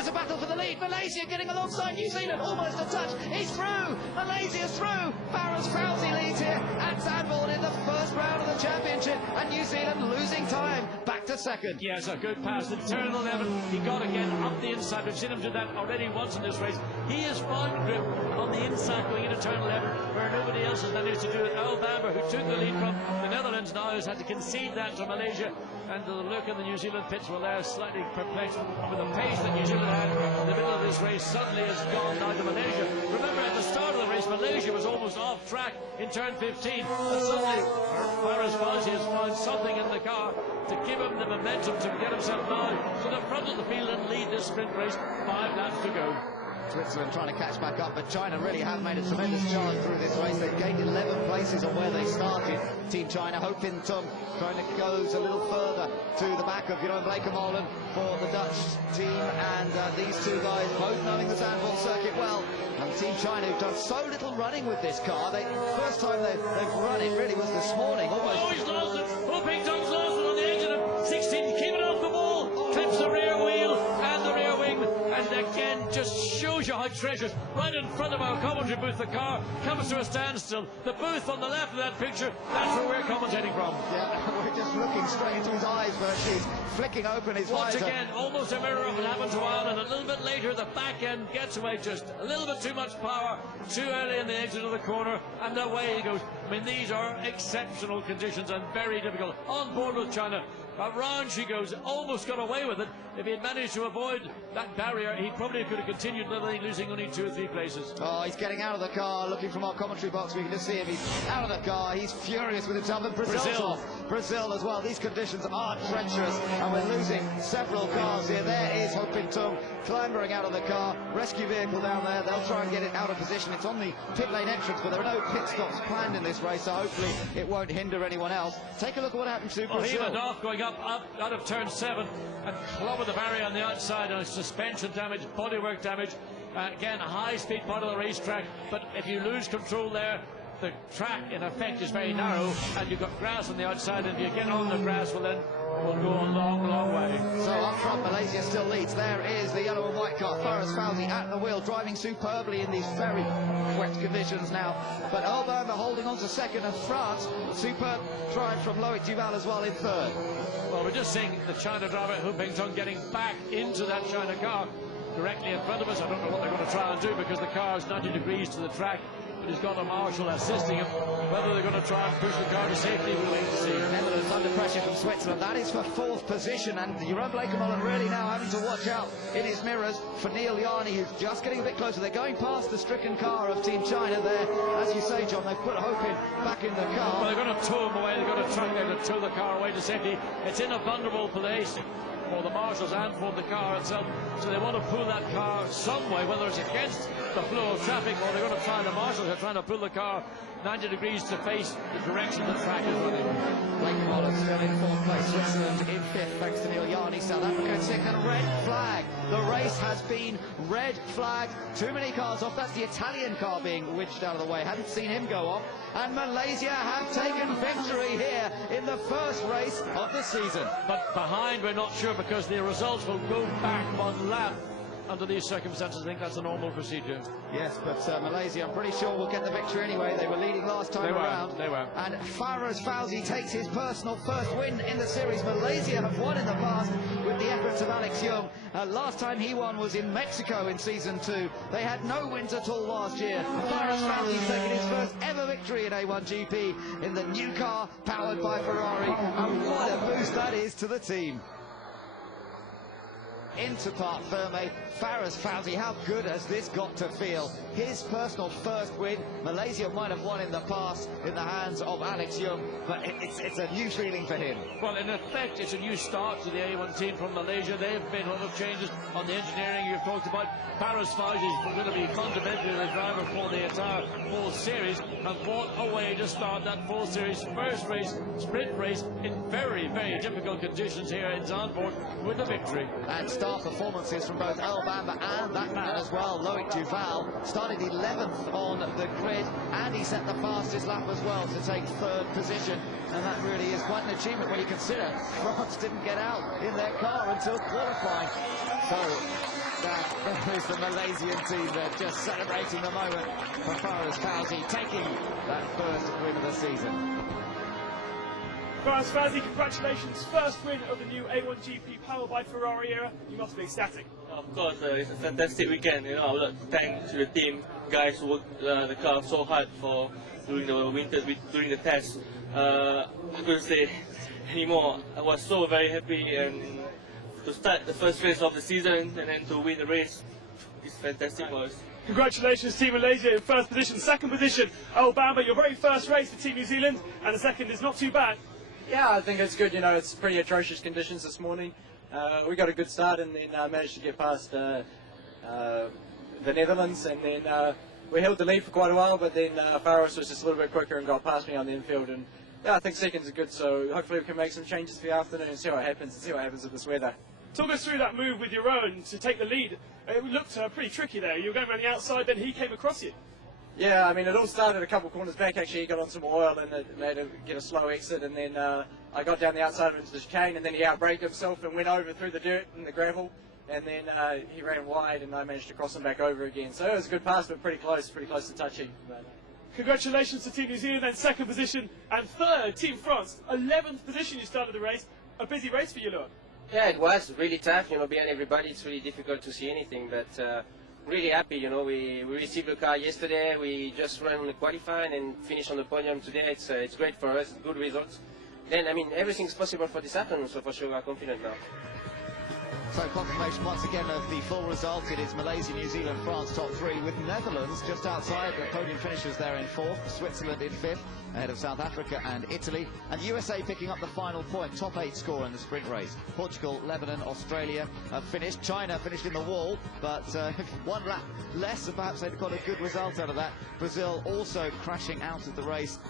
It's a battle for the lead. Malaysia getting alongside New Zealand, almost a touch. He's through. Malaysia's through. Farah's Fauzi leads here at Zandvoort in the first round of the championship, and New Zealand losing time back to second. Yes, a good pass. The turn 11. He got again up the inside. We've seen him do that already once in this race. He has found grip on the inside going into turn 11, where nobody else has managed to do it. Al Bamber, who took the lead from the Netherlands, now has had to concede that to Malaysia. And the look in the New Zealand pits were there, slightly perplexed with the pace that New Zealand had in the middle of this race. Suddenly has gone down to Malaysia. Remember, at the start of the race, Malaysia was almost off track in turn 15. And suddenly, Farah's Fauzi has found something in the car to give him the momentum to get himself down to the front of the field and lead this sprint race. 5 laps to go. Switzerland trying to catch back up, but China really have made a tremendous charge through this race. They've gained 11 places on where they started. Team China, Ho Pin Tung trying to go a little further to the back of Jeroen Blekemolen for the Dutch team, and these two guys both knowing the Zandvoort circuit well. And Team China, who've done so little running with this car, first time they've run it really was this morning. Oh, he's lost it. Ho Pin Tung's lost it on the exit of 16. Keep it off the ball. Clips the rear wheel and the rear wing, and again just shows you how treacherous. Right in front of our commentary booth, the car comes to a standstill. The booth on the left of that picture, that's where we're commentating from. Yeah, we're just looking straight into his eyes, but she's flicking open his Once visor. again, almost a mirror of what happened to Al, and a little bit later the back end gets away, just a little bit too much power, too early in the exit of the corner, and away he goes. I mean, these are exceptional conditions and very difficult. On board with China, around she goes, almost got away with it. If he had managed to avoid that barrier, he probably could have continued, losing only 2 or 3 places. Oh, he's getting out of the car, looking from our commentary box. We can just see him. He's out of the car. He's furious with himself. And Brazil as well. These conditions are treacherous, and we're losing several cars here. There is Ho Pin Tung clambering out of the car. Rescue vehicle down there. They'll try and get it out of position. It's on the pit lane entrance, but there are no pit stops planned in this race, so hopefully it won't hinder anyone else. Take a look at what happened to Brazil. He went off going up out of turn 7 and clobbered the barrier on the outside, and suspension damage, bodywork damage. Again, a high-speed part of the racetrack, but if you lose control there, the track in effect is very narrow, and you've got grass on the outside, and if you get on the grass, well then we'll go a long, long way. So up front, Malaysia still leads. There is the yellow and white car. Farah's Fauzi at the wheel, driving superbly in these very wet conditions now. But Alabama holding on to second, and France, superb drive from Loic Duval as well in third. Well, we're just seeing the China driver, Ho Pin Tung, getting back into that China car directly in front of us. I don't know what they're going to try and do, because the car is 90 degrees to the track, but he's got a marshal assisting him. Whether they're going to try and push the car to safety, we'll wait to see. Netherlands under pressure from Switzerland. That is for 4th position, and Jeroen Blekemolen really now having to watch out in his mirrors for Neil Yarni, who's just getting a bit closer. They're going past the stricken car of Team China there. As you say, John, they've put Ho Pin back in the car. Well, they're going to tow him away. They've got a truck there to tow the car away to safety. It's in a vulnerable place for the marshals and for the car itself, so they want to pull that car some way, whether it's against the flow of traffic or they're going to try, the marshals are trying to pull the car 90 degrees to face the direction the track is running. Blekemolen still in 4th place, Switzerland in 5th thanks to Neil Yarni. South Africa in 2nd, and red flag. The race has been red flagged. Too many cars off. That's the Italian car being wedged out of the way. Hadn't seen him go off. And Malaysia have taken victory here in the first race of the season. But behind, we're not sure, because the results will go back 1 lap. Under these circumstances, I think that's a normal procedure. Yes, but Malaysia, I'm pretty sure, will get the victory anyway. They were leading last time around. They were. And Farah's Fauzi takes his personal first win in the series. Malaysia have won in the past with the efforts of Alex Young. Last time he won was in Mexico in Season 2. They had no wins at all last year. Farah's Fauzi taking his first ever victory in A1GP in the new car powered by Ferrari. And what a boost that is to the team. Into Parc Ferme, Farah's Fauzi, how good has this got to feel? His personal first win. Malaysia might have won in the past in the hands of Alex Young, but it's a new feeling for him. Well, in effect, it's a new start to the A1 team from Malaysia. They've made a lot of changes on the engineering you've talked about. Farah's Fauzi is going to be fundamentally the driver for the entire full series, and what a way to start that full series first race, sprint race, in very, very difficult conditions here in Zandvoort with a victory. And star performances from both Al Bamba and that man as well, Loic Duval, started 11th on the grid, and he set the fastest lap as well to take 3rd position, and that really is quite an achievement when you consider France didn't get out in their car until qualifying. So there is the Malaysian team there, just celebrating the moment for Faraz Fauzi taking that first win of the season. Faraz Fauzi, congratulations, first win of the new A1GP powered by Ferrari era. You must be ecstatic. Of course, it's a fantastic weekend. You know, I would like to thank to the team, guys who worked the car so hard for during the winter, during the test. I couldn't say anymore. I was so very happy, and to start the first race of the season and then to win the race is fantastic for us. Congratulations, Team Malaysia in first position. Second position, Bamba, your very first race for Team New Zealand, and the second is not too bad. Yeah, I think it's good. You know, it's pretty atrocious conditions this morning. We got a good start and then managed to get past the Netherlands, and then we held the lead for quite a while, but then Faraz was just a little bit quicker and got past me on the infield. And yeah, I think seconds are good, so hopefully we can make some changes for the afternoon and see what happens with this weather. Talk us through that move with your own to take the lead. It looked pretty tricky there. You were going around the outside, then he came across you. Yeah, I mean, it all started a couple of corners back. Actually, he got on some oil and it made him get a slow exit, and then I got down the outside of him into the chicane, and then he outbraked himself and went over through the dirt and the gravel, and then he ran wide, and I managed to cross him back over again. So it was a good pass, but pretty close to touching. Congratulations to Team New Zealand, then second position, and third, Team France, 11th position you started the race. A busy race for you, Lord. Yeah, it was really tough, you know, behind everybody. It's really difficult to see anything, but really happy, you know. We received the car yesterday. We just ran on the qualifying and finished on the podium today. It's great for us, good results. Then, I mean, everything's possible for this afternoon, so for sure we are confident now. So confirmation once again of the full result. It is Malaysia, New Zealand, France top three, with Netherlands just outside. The podium finishers there in fourth, Switzerland in fifth, ahead of South Africa and Italy, and USA picking up the final point, top 8 score in the sprint race. Portugal, Lebanon, Australia have finished. China finished in the wall, but one lap less, and perhaps they've got a good result out of that. Brazil also crashing out of the race